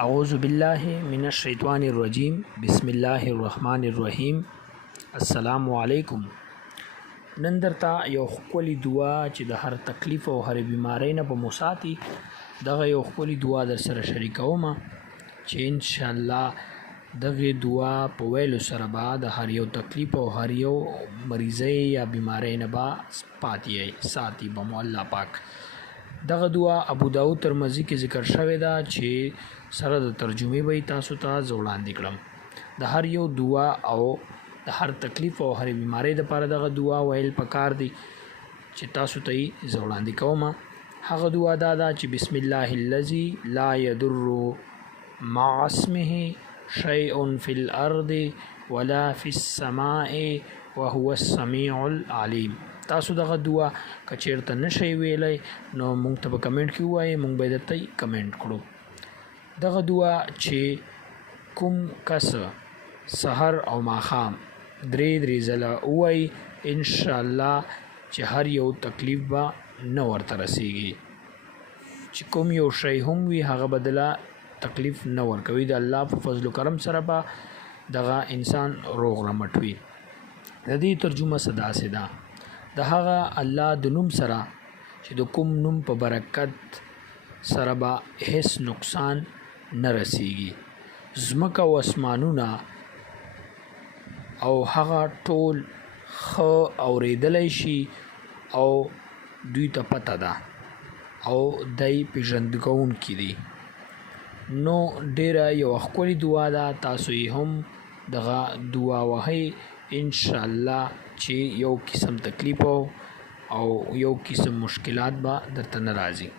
اعوذ بالله من الشیطان الرجیم بسم الله الرحمن الرحیم السلام علیکم. نن درته یو ښکلې دعا چې د هر تکلیف او هر بیماری نه به مو ساتي، دغه یو ښکلې دعا در سره شریکوم چې انشاءالله دغه دعا په ویلو سره به د هر یو تکلیف او هر یو مریضۍ یا بیماری نه به پاتې ساتي به مو الله پاک. دغه دعا ابو داود ترمذی کې ذکر شوی دا چې سره د ترجمې به تاسو ته وړاندې کړم. د هر یو دعا او د هر تکلیف او هر بیماری لپاره دغه دعا ویل پکار دی چې تاسو ته یې وړاندې کوم. هغه دعا دا ده چې بسم الله الذي لا يضر مع اسمه شيء في الارض ولا في السماء وهو السميع العليم. تاسو دغه دعا کچیرته نشئ ویلی نو مونږ ته په کمنټ کې ووایئ، مونږ به درته کمنټ کړو. دغه دعا چې کوم کس سحر او ماښام درې ځله ووایي انشاءالله چې هر یو تکلیف به نه ورته رسیږي، چې کوم یو شی هم وي هغه بدله تکلیف نه ورکوي. د الله په فضل و کرم سره به دغه انسان روغ رمټ وي. د دې ترجمه داسې ده، د هغه الله د نوم سره چې د کوم نوم په برکت سره به هیڅ نقصان نه رسیږي. ځمکه او اسمانونه او هغه ټول ښه اورېدلی شي او دوی ته پته ده او دی پیژندونکي دي. نو ډیره یو ښکلې دعا ده، تاسو یې هم دغه دعا وهئ انشاءالله چې یو قسم تکلیف او یو قسم مشکلات به درته نه راځي.